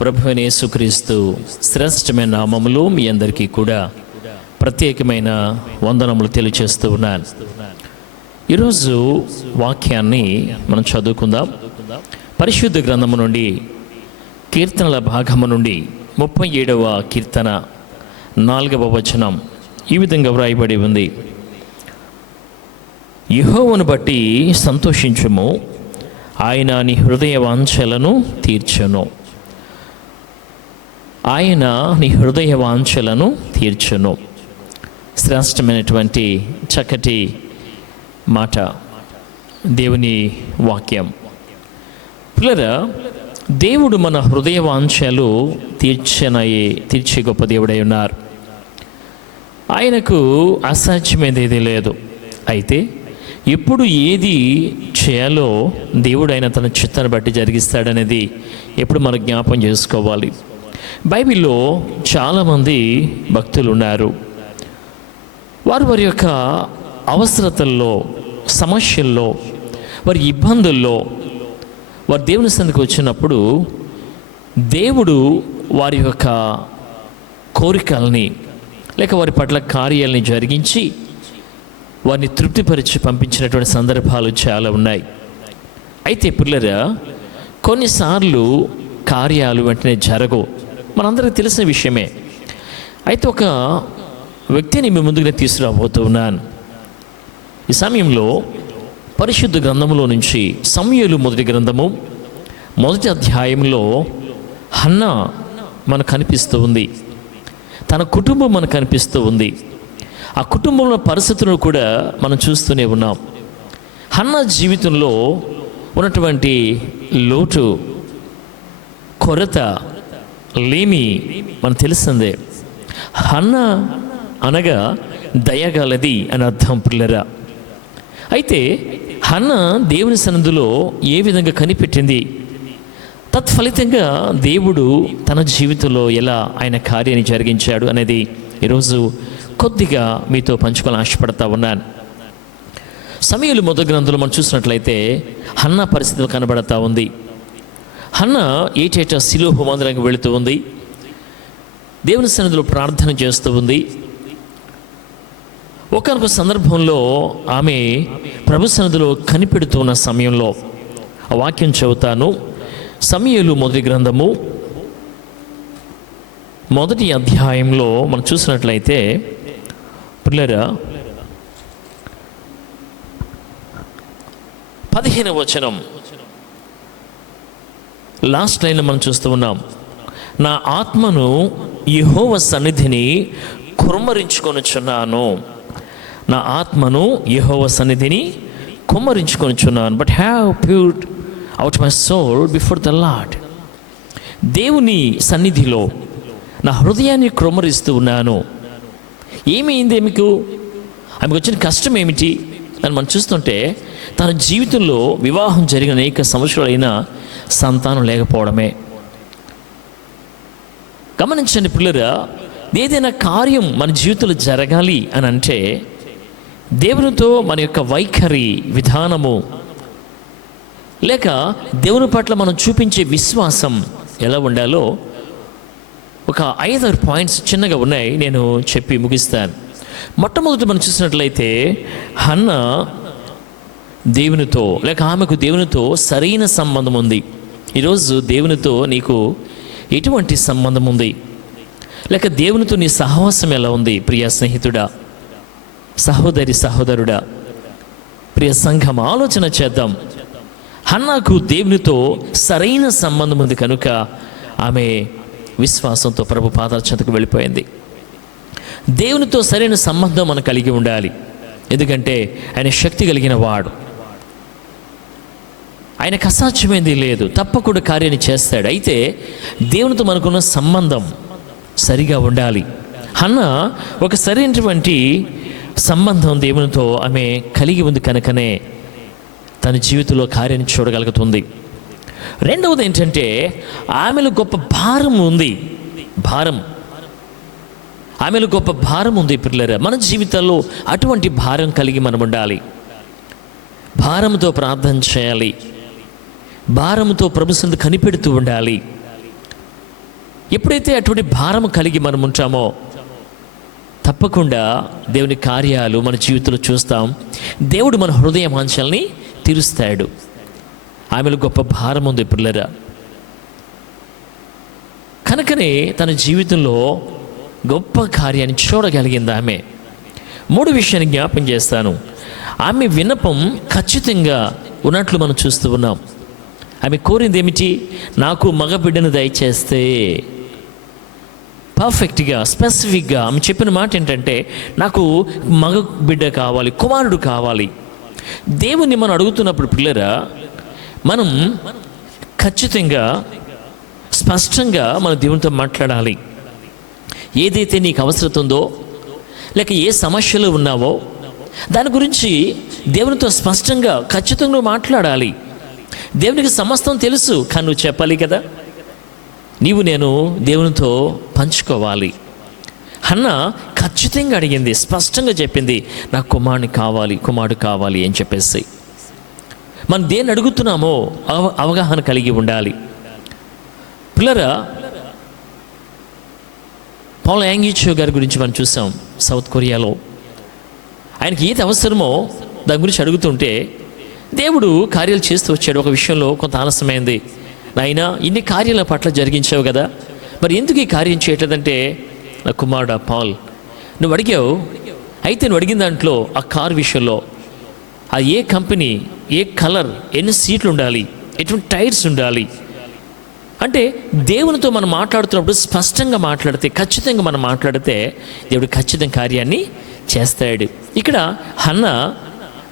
ప్రభువైన యేసుక్రీస్తు శ్రేష్టమైన నామములో మీ అందరికీ కూడా ప్రత్యేకమైన వందనములు తెలియజేస్తూ ఉన్నాను. ఈరోజు వాక్యాన్ని మనం చదువుకుందాం. పరిశుద్ధ గ్రంథము నుండి కీర్తనల భాగము నుండి 37వ కీర్తన 4వ వచనం ఈ విధంగా వ్రాయబడి ఉంది. యెహోవాను బట్టి సంతోషించుము, ఆయన నీ హృదయ వాంఛలను తీర్చును. ఆయన నీ హృదయ వాంఛలను తీర్చును. శ్రేష్టమైనటువంటి చక్కటి మాట, దేవుని వాక్యం. పిల్లరా, దేవుడు మన హృదయ వాంఛలు తీర్చే గొప్ప దేవుడై ఉన్నారు. ఆయనకు అసాధ్యమైనది ఏదీ లేదు. అయితే ఎప్పుడు ఏది చేయాలో దేవుడు ఆయన తన చిత్తాన్ని బట్టి జరిగిస్తాడనేది ఎప్పుడు మనం జ్ఞాపం చేసుకోవాలి. బైబిల్లో చాలామంది భక్తులు ఉన్నారు. వారి యొక్క అవసరతల్లో, సమస్యల్లో, వారి ఇబ్బందుల్లో వారు దేవుని సన్నిధికి వచ్చినప్పుడు దేవుడు వారి యొక్క కోరికల్ని లేక వారి పట్ల కార్యాలని జరిగించి వారిని తృప్తిపరిచి పంపించినటువంటి సందర్భాలు చాలా ఉన్నాయి. అయితే పిల్లరా, కొన్నిసార్లు కార్యాలు వెంటనే జరగవు, మనందరికీ తెలిసిన విషయమే. అయితే ఒక వ్యక్తిని మీ ముందుగా తీసుకురాబోతూ ఉన్నాను. ఈ సమయంలో పరిశుద్ధ గ్రంథములో నుంచి సమూయేలు మొదటి గ్రంథము 1వ అధ్యాయంలో హన్నా మనకు కనిపిస్తూ ఉంది. తన కుటుంబం మనకు కనిపిస్తూ ఉంది. ఆ కుటుంబంలో పరిస్థితులను కూడా మనం చూస్తూనే ఉన్నాం. హన్నా జీవితంలో ఉన్నటువంటి లోటు, కొరత, లేమి మనకు తెలిసిందే. హన్నా అనగా దయగలది అని అర్థం పిల్లరా. అయితే హన్నా దేవుని సన్నిధిలో ఏ విధంగా కనిపెట్టింది, తత్ఫలితంగా దేవుడు తన జీవితంలో ఎలా ఆయన కార్యాన్ని జరిగించాడు అనేది ఈరోజు కొద్దిగా మీతో పంచుకోవాలని ఆశపడతా ఉన్నాను. సమూయేలు మొదటి గ్రంథంలో మనం చూసినట్లయితే హన్నా పరిస్థితులు కనబడతా ఉంది. హన్నా ఏటేటా షిలోహు మందిరానికి వెళుతూ ఉంది. దేవుని సన్నిధిలో ప్రార్థన చేస్తూ ఉంది. ఒకానొక సందర్భంలో ఆమె ప్రభు సన్నిధిలో కనిపెడుతూ ఉన్న సమయంలో ఆ వాక్యం చెబుతాను. సమూయేలు మొదటి గ్రంథము 1వ అధ్యాయంలో మనం చూసినట్లయితే పిల్లరా 15వ వచనం లాస్ట్ లైన్లో మనం చూస్తూ ఉన్నాం. నా ఆత్మను యెహోవా సన్నిధిని కుమ్మరించుకొనుచున్నాను. నా ఆత్మను యెహోవా సన్నిధిని కుమ్మరించుకొనుచున్నాను. But have poured out my soul before the lord. దేవుని సన్నిధిలో నా హృదయాన్ని కుమ్మరిస్తూ ఉన్నాను. ఏమైంది ఆమెకు వచ్చిన కష్టం ఏమిటి అని మనం చూస్తుంటే, తన జీవితంలో వివాహం జరిగిన అనేక సంవత్సరాలైనా సంతానం లేకపోవడమే. గమనించండి పిల్లరా, ఏదైనా కార్యం మన జీవితంలో జరగాలి అని అంటే దేవునితో మన యొక్క వైఖరి, విధానము లేక దేవుని పట్ల మనం చూపించే విశ్వాసం ఎలా ఉండాలో ఒక 5-6 పాయింట్స్ చిన్నగా ఉన్నాయి, నేను చెప్పి ముగిస్తాను. మొట్టమొదటి మనం చూసినట్లయితే హన్నా దేవునితో లేక ఆమెకు దేవునితో సరైన సంబంధం ఉంది. ఈరోజు దేవునితో నీకు ఎటువంటి సంబంధం ఉంది, లేక దేవునితో నీ సహవాసం ఎలా ఉంది? ప్రియ స్నేహితుడా, సహోదరి, సహోదరుడా, ప్రియ సంఘం, ఆలోచన చేద్దాం. హన్నాకు దేవునితో సరైన సంబంధం ఉంది కనుక ఆమె విశ్వాసంతో ప్రభు పాదాల చెంతకు వెళ్ళిపోయింది. దేవునితో సరైన సంబంధం మనం కలిగి ఉండాలి. ఎందుకంటే ఆయన శక్తి కలిగిన వాడు, ఆయనకు అసాధ్యమైంది లేదు, తప్పకుండా కార్యాన్ని చేస్తాడు. అయితే దేవునితో మనకున్న సంబంధం సరిగా ఉండాలి. హన్నా ఒక సరైనటువంటి సంబంధం దేవునితో ఆమె కలిగి ఉంది కనుకనే తన జీవితంలో కార్యాన్ని చూడగలుగుతుంది. రెండవది ఏంటంటే ఆమెలో గొప్ప భారం ఉంది. ఆమెలో గొప్ప భారం ఉంది. పిల్లరా, మన జీవితాల్లో అటువంటి భారం కలిగి మనం ఉండాలి. భారంతో ప్రార్థన చేయాలి. భారంతో ప్రభు సన్నిధిని కనిపెడుతూ ఉండాలి. ఎప్పుడైతే అటువంటి భారం కలిగి మనం ఉంటామో తప్పకుండా దేవుని కార్యాలు మన జీవితంలో చూస్తాం. దేవుడు మన హృదయ వాంఛల్ని తీరుస్తాడు. ఆమెలో గొప్ప భారం ఉంది పిల్లరా. కనుకనే తన జీవితంలో గొప్ప కార్యాన్ని చూడగలిగింది ఆమె. 3 విషయాన్ని జ్ఞాపం చేస్తాను. ఆమె విన్నపం ఖచ్చితంగా ఉన్నట్లు మనం చూస్తూ ఉన్నాం. ఆమె కోరింది ఏమిటి? నాకు మగబిడ్డను దయచేస్తే. పర్ఫెక్ట్గా, స్పెసిఫిక్గా ఆమె చెప్పిన మాట ఏంటంటే, నాకు మగ బిడ్డ కావాలి, కుమారుడు కావాలి. దేవుణ్ణి మనం అడుగుతున్నప్పుడు పిల్లరా, మనం ఖచ్చితంగా స్పష్టంగా మన దేవునితో మాట్లాడాలి. ఏదైతే నీకు అవసరం ఉందో, లేక ఏ సమస్యలు ఉన్నావో దాని గురించి దేవునితో స్పష్టంగా ఖచ్చితంగా మాట్లాడాలి. దేవునికి సమస్తం తెలుసు, కానీ నువ్వు చెప్పాలి కదా. నీవు నేను దేవునితో పంచుకోవాలి. హన్నా ఖచ్చితంగా అడిగింది, స్పష్టంగా చెప్పింది, నాకు కుమారుడు కావాలి అని చెప్పేసి. మనం దేన్ని అడుగుతున్నామో అవగాహన కలిగి ఉండాలి. పిల్లరా, పాల్ యాంగిచో గారి గురించి మనం చూసాం. సౌత్ కొరియాలో ఆయనకి ఏది అవసరమో దాని గురించి అడుగుతుంటే దేవుడు కార్యాలు చేస్తూ వచ్చాడు. ఒక విషయంలో కొంత ఆలస్యమైంది. నాయనా, ఇన్ని కార్యాల పట్ల జరిగించావు కదా, మరి ఎందుకు ఈ కార్యం చేయట్లేదంటే, నా కుమారుడు పాల్, నువ్వు అడిగావు, అయితే నువ్వు అడిగిన దాంట్లో ఆ కార్ విషయంలో ఆ ఏ కంపెనీ, ఏ కలర్, ఎన్ని సీట్లు ఉండాలి, ఎటువంటి టైర్స్ ఉండాలి అంటే, దేవునితో మనం మాట్లాడుతున్నప్పుడు స్పష్టంగా మాట్లాడితే, ఖచ్చితంగా మనం మాట్లాడితే దేవుడు ఖచ్చితంగా కార్యాన్ని చేస్తాడు. ఇక్కడ హన్నా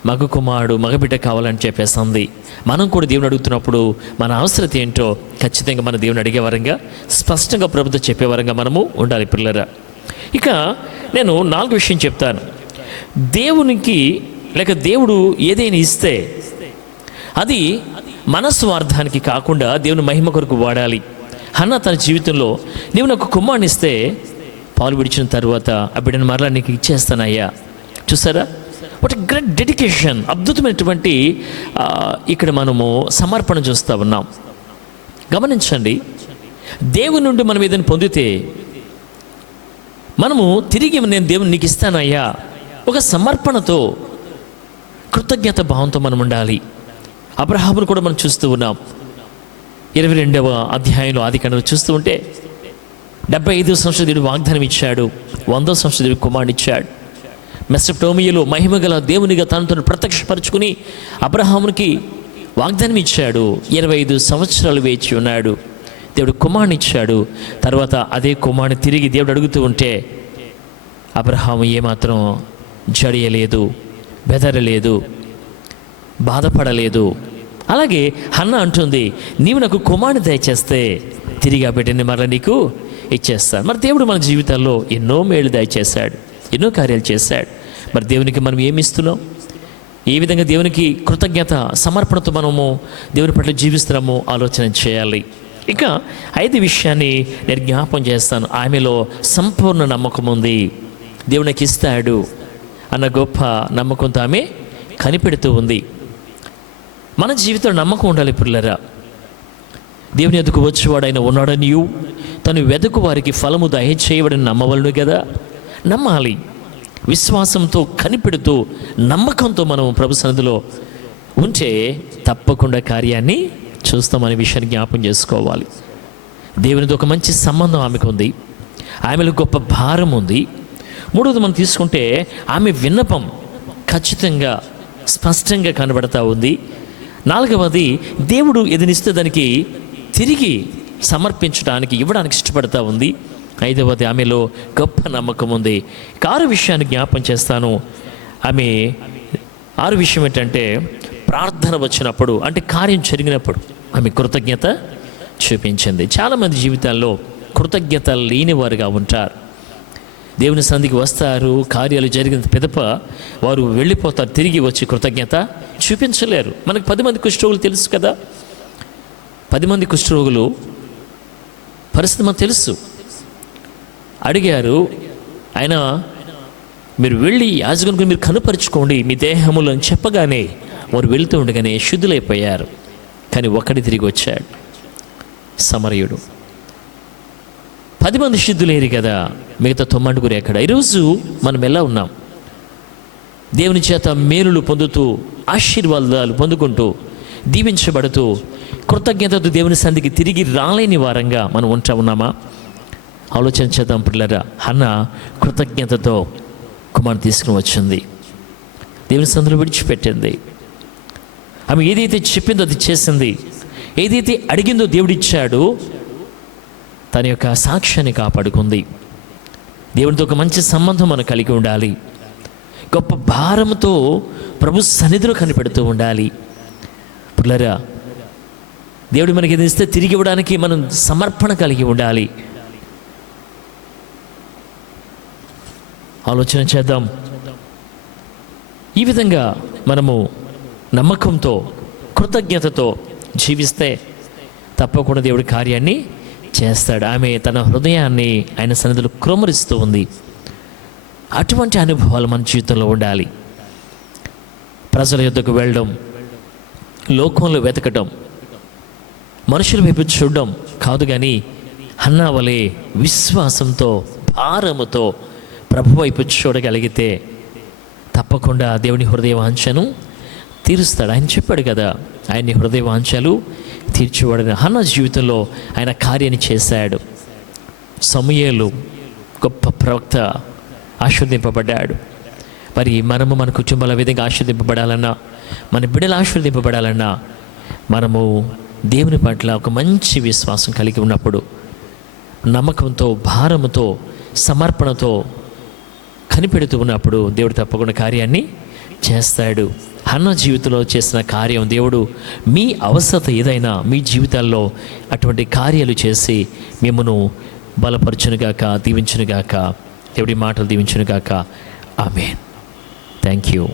మగబిడ్డ కావాలని చెప్పేసింది. మనం కూడా దేవుని అడుగుతున్నప్పుడు మన అవసరం ఏంటో ఖచ్చితంగా మన దేవుని అడిగే వరంగా, స్పష్టంగా ప్రభుత్వం చెప్పే వరంగా మనము ఉండాలి పిల్లరా. ఇక నేను 4 విషయం చెప్తాను. దేవునికి లేక దేవుడు ఏదైనా ఇస్తే అది మన స్వార్థానికి కాకుండా దేవుని మహిమ కొరకు వాడాలి. హన్నా తన జీవితంలో, నీవు నాకు కుమారుని ఇస్తే పాలు విడిచిన తర్వాత ఆ బిడ్డను మరలా నీకు ఇచ్చేస్తానయ్యా. చూసారా, వాట్ గ్రేట్ డెడికేషన్, అద్భుతమైనటువంటి ఇక్కడ మనము సమర్పణ చూస్తూ ఉన్నాం. గమనించండి, దేవుని నుండి మనం ఏదైనా పొందితే మనము తిరిగి నేను దేవుని నీకు ఇస్తానయ్యా ఒక సమర్పణతో, కృతజ్ఞత భావంతో మనం ఉండాలి. అబ్రహామును కూడా మనం చూస్తూ ఉన్నాం. 22వ అధ్యాయంలో ఆదికాండంలో చూస్తూ ఉంటే 75 సంవత్సరాల దేవుడు వాగ్దానం ఇచ్చాడు, 100వ సంవత్సరాల దేవుడు కుమారుని ఇచ్చాడు. మెసొపొటేమియాలో మహిమగల దేవునిగా తనతో ప్రత్యక్షపరుచుకుని అబ్రహామునికి వాగ్దానం ఇచ్చాడు. 25 సంవత్సరాలు వేచి ఉన్నాడు. దేవుడు కుమారుని ఇచ్చాడు. తర్వాత అదే కుమారుని తిరిగి దేవుడు అడుగుతూ ఉంటే అబ్రహాము ఏమాత్రం జడియలేదు, బెదరలేదు, బాధపడలేదు. అలాగే హన్నా అంటుంది, నీవు నాకు కుమారుని దయచేస్తే తిరిగి ఆ బిడ్డని మరలా నీకు ఇచ్చేస్తాను. మరి దేవుడు మన జీవితాల్లో ఎన్నో మేలు దయచేశాడు, ఎన్నో కార్యాలు చేశాడు. మరి దేవునికి మనం ఏమి ఇస్తున్నాం? ఏ విధంగా దేవునికి కృతజ్ఞత సమర్పణతో మనము దేవుని పట్ల జీవిస్తున్నామో ఆలోచన చేయాలి. ఇక 5 విషయాన్ని నేను జ్ఞాపం చేస్తాను. ఆమెలో సంపూర్ణ నమ్మకం ఉంది, దేవునికి ఇస్తాడు అన్న గొప్ప నమ్మకంతో ఆమె కనిపెడుతూ ఉంది. మన జీవితంలో నమ్మకం ఉండాలి పిల్లరా. దేవుని ఎదుకు వచ్చేవాడైనా ఉన్నాడనియు తను వెదకు వారికి ఫలము దయచేయబడని నమ్మవలను కదా. నమ్మాలి, విశ్వాసంతో కనిపెడుతూ నమ్మకంతో మనం ప్రభు సన్నిధిలో ఉంటే తప్పకుండా కార్యాన్ని చూస్తామనే విషయాన్ని జ్ఞాపం చేసుకోవాలి. దేవునితో ఒక మంచి సంబంధం ఆమెకు ఉంది, ఆమెలో గొప్ప భారం ఉంది. 3వది మనం తీసుకుంటే ఆమె విన్నపం ఖచ్చితంగా స్పష్టంగా కనబడతా ఉంది. 4వది దేవుడు ఏదనిస్తే దానికి తిరిగి సమర్పించడానికి, ఇవ్వడానికి ఇష్టపడతా ఉంది. 5వది ఆమెలో గొప్ప నమ్మకం ఉంది. 6 విషయాన్ని జ్ఞాపం చేస్తాను. ఆమె 6 విషయం ఏంటంటే, ప్రార్థన వచ్చినప్పుడు, అంటే కార్యం జరిగినప్పుడు ఆమె కృతజ్ఞత చూపించింది. చాలామంది జీవితాల్లో కృతజ్ఞత లేని వారుగా ఉంటారు. దేవుని సన్నిధికి వస్తారు, కార్యాలు జరిగిన పిదప వారు వెళ్ళిపోతారు, తిరిగి వచ్చి కృతజ్ఞత చూపించలేరు. మనకు 10 మంది కుష్ఠరోగులు తెలుసు కదా. 10 మంది కుష్ఠరోగులు పరిస్థితి మనకు తెలుసు. అడిగారు, ఆయన మీరు వెళ్ళి యాజకునికి మీరు కనుపరుచుకోండి మీ దేహములు అని చెప్పగానే వారు వెళుతూ ఉండగానే శుద్ధులైపోయారు. కానీ ఒక్కడి తిరిగి వచ్చాడు, సమరయుడు. 10 మంది శుద్ధులేరు కదా, మిగతా 9 ఎక్కడ? ఈరోజు మనం ఎలా ఉన్నాం? దేవుని చేత మేలులు పొందుతూ, ఆశీర్వాదాలు పొందుకుంటూ, దీవించబడుతూ, కృతజ్ఞతతో దేవుని సంధికి తిరిగి రాలేని వారంగా మనం ఉన్నామా? ఆలోచన చేద్దాం పిల్లరా. హన్న కృతజ్ఞతతో కుమారుని తీసుకుని వచ్చింది, దేవుని సంధిలో విడిచిపెట్టింది. ఆమె ఏదైతే చెప్పిందో అది చేసింది, ఏదైతే అడిగిందో దేవుడిచ్చాడో తన యొక్క సాక్ష్యాన్ని కాపాడుకుంది. దేవునితో ఒక మంచి సంబంధం మనం కలిగి ఉండాలి. గొప్ప భారంతో ప్రభు సన్నిధిలో కనిపెడుతూ ఉండాలి. పిల్లరా, దేవుడు మనకి ఏది ఇస్తే తిరిగి ఇవ్వడానికి మనం సమర్పణ కలిగి ఉండాలి. ఆలోచన చేద్దాం. ఈ విధంగా మనము నమ్మకంతో, కృతజ్ఞతతో జీవిస్తే తప్పకుండా దేవుడి కార్యాన్ని చేస్తాడు. ఆమె తన హృదయాన్ని ఆయన సన్నిధిలో క్రమరిస్తూ ఉంది. అటువంటి అనుభవాలు మన జీవితంలో ఉండాలి. ప్రజల యొద్దకు వెళ్ళడం, లోకంలో వెతకడం, మనుషుల వైపు చూడడం కాదు, కానీ హన్నా వలె విశ్వాసంతో, భారముతో ప్రభు వైపు చూడగలిగితే తప్పకుండా దేవుని హృదయ వాంఛను తీరుస్తాడు. ఆయన చెప్పాడు కదా, ఆయన్ని హృదయ వాంఛలు తీర్చివాడని. హన్నా జీవితంలో ఆయన కార్యాన్ని చేశాడు. సమూయేలు గొప్ప ప్రవక్త, ఆశీర్వదింపబడ్డాడు. మరి మనము మన కుటుంబాల విధంగా ఆశీర్వదింపబడాలన్నా, మన బిడ్డలు ఆశీర్వదింపబడాలన్నా, మనము దేవుని పట్ల ఒక మంచి విశ్వాసం కలిగి ఉన్నప్పుడు, నమ్మకంతో, భారముతో, సమర్పణతో కనిపెడుతూ ఉన్నప్పుడు దేవుడు తప్పకుండా కార్యాన్ని చేస్తాడు. హన్నా జీవితంలో చేసిన కార్యం దేవుడు మీ అవసరత ఏదైనా మీ జీవితాల్లో అటువంటి కార్యాలు చేసి మిమ్మను బలపరచునుగాక, దీవించునుగాక. దేవుడి మాటలు దీవించునుగాక. ఆమేన్. Thank you.